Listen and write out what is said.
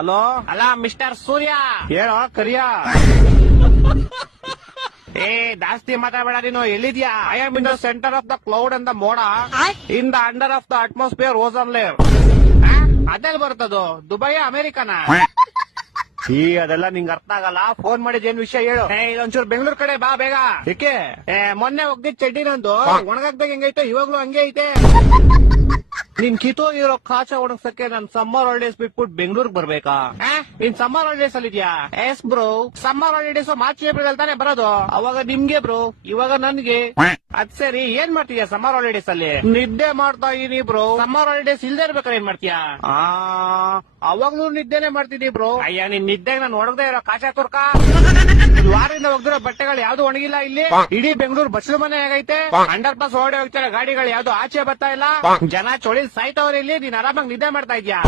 Hello, ಅಲ್ಲ mister ಸೂರ್ಯ, ಹೇಳೋ ಕರಿಯ. ಜಾಸ್ತಿ ಮಾತಾಡಬೇಡ. ನೀನು ಎಲ್ಲಿದ್ಯಾ? I am in the centre of the cloud and the ಮೋಡ, in the under of the atmosphere ozone layer. ಅದೆಲ್ಲಿ ಬರ್ತದೋ? ದುಬೈ ಅಮೆರಿಕನ? ಅದೆಲ್ಲ ನಿಂಗೆ ಅರ್ಥ ಆಗಲ್ಲ. ಫೋನ್ ಮಾಡಿದ್ ಏನ್ ವಿಷಯ ಹೇಳು. ಇದೊಂಚೂರು ಬೆಂಗಳೂರು ಕಡೆ ಬಾ ಬೇಗ. ಏಕೆ? ಮೊನ್ನೆ ಹೋಗ್ದಿದ್ ಚಡ್ಡಿ ನಂದು ಒಣಗಾಕ್ದಾಗ ಹೆಂಗೈತೆ ಇವಾಗ್ಲೂ ಹಂಗೆ ಐತೆ. ನಿನ್ ಕಿತ್ತೋಗಿರೋ ಕಾಚ ಒಣಗ್ಸಕ್ಕೆ ನಾನ್ ಸಮ್ಮರ್ ಹಾಲಿಡೇಸ್ ಬಿಟ್ಬಿಟ್ಟು ಬೆಂಗಳೂರಿಗೆ ಬರ್ಬೇಕಾ? ನೀನ್ ಸಮ್ಮರ್ ಹಾಲಿಡೇಸ್ ಅಲ್ಲಿ ಇದ್ಯಾ? S bro. Summer holidays March April ಅಲ್ಲಿ ತಾನೇ ಬರೋದು. ಅವಾಗ ನಿಮ್ಗೆ ಬ್ರೋ, ಇವಾಗ ನನ್ಗೆ. ಅದ್ ಸರಿ, ಏನ್ ಮಾಡ್ತೀಯ ಸಮ್ಮರ್ ಹಾಲಿಡೇಸ್ ಅಲ್ಲಿ? ನಿದ್ದೆ ಮಾಡ್ತಾ ಇದೀನಿ ಬ್ರೋ. ಸಮ್ಮರ್ ಹಾಲಿಡೇಸ್ ಇಲ್ದೇ ಇರ್ಬೇಕಾದ್ರೆ ಏನ್ ಮಾಡ್ತೀಯಾ? ಅವಾಗ್ಲೂ ನಿದ್ದೆನೆ ಮಾಡ್ತಿದೀನಿ ಬ್ರೋ. ಅಯ್ಯ, ನಿನ್ ನಿದ್ದೆಗೆ ನಾನು ಒಣಗದೆ ಇರೋ ಕಾಚಾ ತುರ್ಕ. ವಾರದಿಂದ ಒಗ್ದಿರೋ ಬಟ್ಟೆಗಳು ಯಾವ್ದು ಒಣಗಿಲ್ಲ ಇಲ್ಲಿ. ಇಡೀ ಬೆಂಗಳೂರು ಬಸ್ಲು ಮನೆ ಆಗೈತೆ. ಅಂಡರ್ ಪಾಸ್ ಓಡಿ ಹೋಗ್ತಾರೆ ಗಾಡಿಗಳು, ಯಾವ್ದು ಆಚೆ ಬರ್ತಾ ಇಲ್ಲ. ಜನ ಚೊಳಿ ಸಾಯ್ತವ್ರೆ ಇಲ್ಲಿ. ನೀನ್ ಆರಾಮಾಗಿ ನಿದ್ದೆ ಮಾಡ್ತಾ ಇದ್ಯಾ?